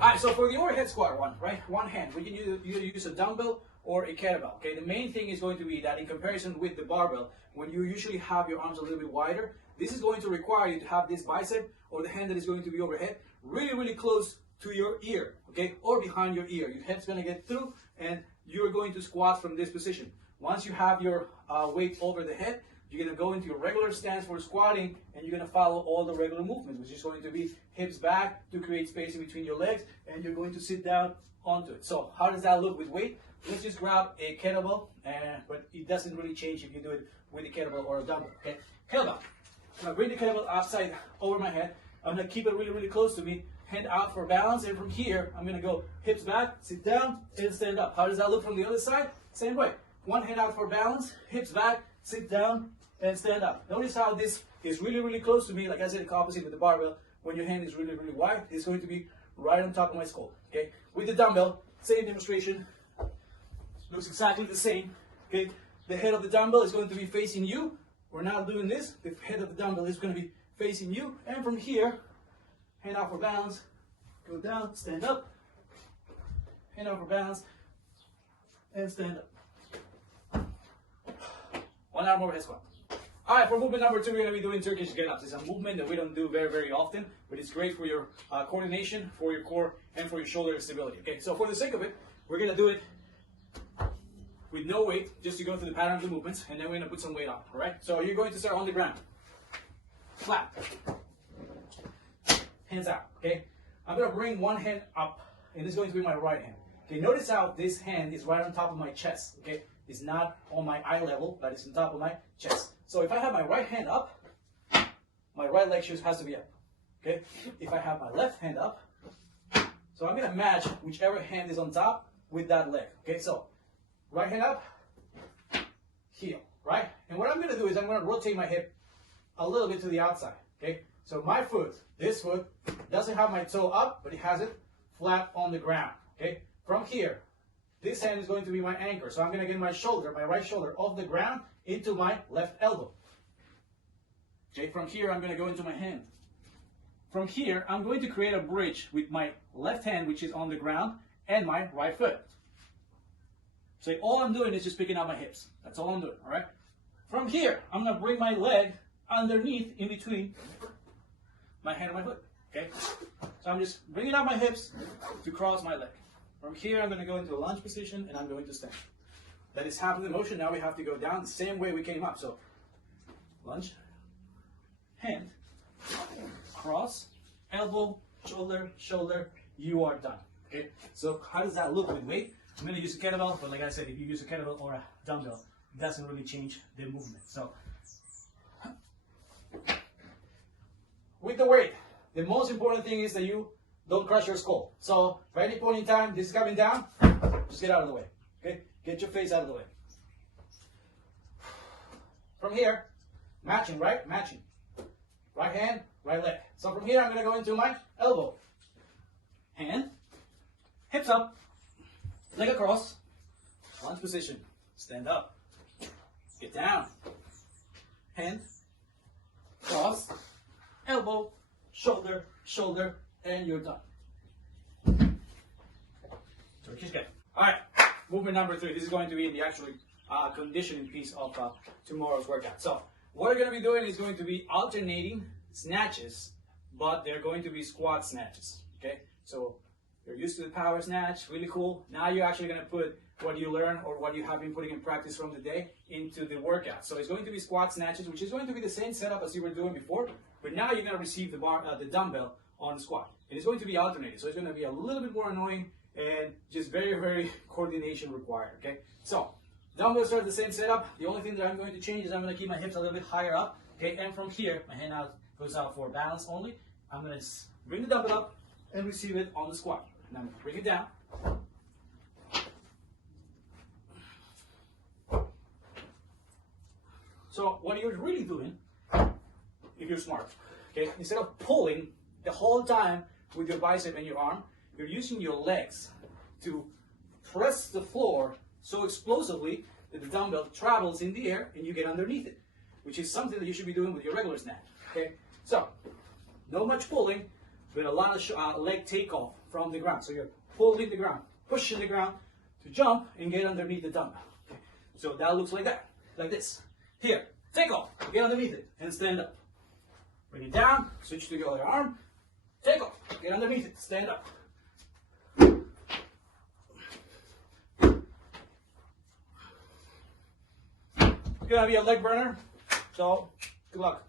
Alright, so for the overhead squat one, right? One hand, we can either use a dumbbell or a kettlebell. Okay, the main thing is going to be that in comparison with the barbell, when you usually have your arms a little bit wider, this is going to require you to have this bicep or the hand that is going to be overhead really, really close to your ear, okay, or behind your ear. Your head's going to get through and you're going to squat from this position. Once you have your weight over the head, you're going to go into your regular stance for squatting and you're going to follow all the regular movements, which is going to be hips back to create space in between your legs, and you're going to sit down onto it. So how does that look with weight? Let's just grab a kettlebell, but it doesn't really change if you do it with a kettlebell or a dumbbell, okay? Kettlebell. I'm going to bring the kettlebell outside over my head. I'm going to keep it really, really close to me, hand out for balance, and from here, I'm going to go hips back, sit down, and stand up. How does that look from the other side? Same way. One hand out for balance, hips back, sit down, and stand up. Notice how this is really, really close to me. Like I said, the opposite with the barbell. When your hand is really, really wide, it's going to be right on top of my skull, okay? With the dumbbell, same demonstration. Looks exactly the same, okay? The head of the dumbbell is going to be facing you. We're now doing this. The head of the dumbbell is going to be facing you. And from here, hand out for balance, go down, stand up, hand out for balance, and stand up. 1 arm overhead squat. All right, for movement number 2, we're going to be doing Turkish Getup. It's a movement that we don't do very, very often, but it's great for your coordination, for your core, and for your shoulder stability. Okay, so for the sake of it, we're going to do it with no weight, just to go through the pattern of the movements, and then we're going to put some weight on, all right? So you're going to start on the ground. Flat. Hands out, okay? I'm going to bring one hand up, and this is going to be my right hand. Okay, notice how this hand is right on top of my chest, okay? It's not on my eye level, but it's on top of my chest. So if I have my right hand up, my right leg has to be up, okay? If I have my left hand up, so I'm going to match whichever hand is on top with that leg, okay? So right hand up, heel, right? And what I'm going to do is I'm going to rotate my hip a little bit to the outside, okay? So my foot, this foot, doesn't have my toe up, but it has it flat on the ground, okay? From here, this hand is going to be my anchor. So I'm going to get my shoulder, my right shoulder, off the ground into my left elbow. Okay, from here, I'm going to go into my hand. From here, I'm going to create a bridge with my left hand, which is on the ground, and my right foot. So all I'm doing is just picking up my hips. That's all I'm doing, all right? From here, I'm going to bring my leg underneath, in between my hand and my foot, okay? So I'm just bringing out my hips to cross my leg. From here, I'm going to go into a lunge position, and I'm going to stand. That is half of the motion. Now we have to go down the same way we came up. So lunge, hand, cross, elbow, shoulder, shoulder, you are done, okay? So how does that look with weight? I'm going to use a kettlebell, but like I said, if you use a kettlebell or a dumbbell, it doesn't really change the movement. So with the weight, the most important thing is that you don't crush your skull. So for any point in time, this is coming down, just get out of the way, okay? Get your face out of the way. From here, matching, right? Matching. Right hand, right leg. So from here, I'm going to go into my elbow. Hand, hips up, leg across, lunge position, stand up, get down, hand, cross, elbow, shoulder, shoulder, and you're done. Turkish Getup. All right, movement number 3. This is going to be the actually conditioning piece of tomorrow's workout. So what we're going to be doing is going to be alternating snatches, but they're going to be squat snatches, okay? So you're used to the power snatch, really cool. Now you're actually going to put what you learn or what you have been putting in practice from the day into the workout. So it's going to be squat snatches, which is going to be the same setup as you were doing before, but now you're going to receive the dumbbell on the squat. And it's going to be alternated, so it's going to be a little bit more annoying and just very, very coordination required, okay? So dumbbells are the same setup. The only thing that I'm going to change is I'm going to keep my hips a little bit higher up, okay? And from here, my hand out goes out for balance only. I'm going to bring the dumbbell up and receive it on the squat. Now I'm going to bring it down. So what you're really doing, if you're smart, okay, instead of pulling the whole time with your bicep and your arm, you're using your legs to press the floor so explosively that the dumbbell travels in the air and you get underneath it, which is something that you should be doing with your regular snatch, okay? So, no much pulling, but a lot of leg takeoff from the ground. So you're holding the ground, pushing the ground to jump and get underneath the dumbbell. Okay. So that looks like that, like this. Here, take off, get underneath it, and stand up. Bring it down, switch to the other arm, take off, get underneath it, stand up. It's gonna be a leg burner, so good luck.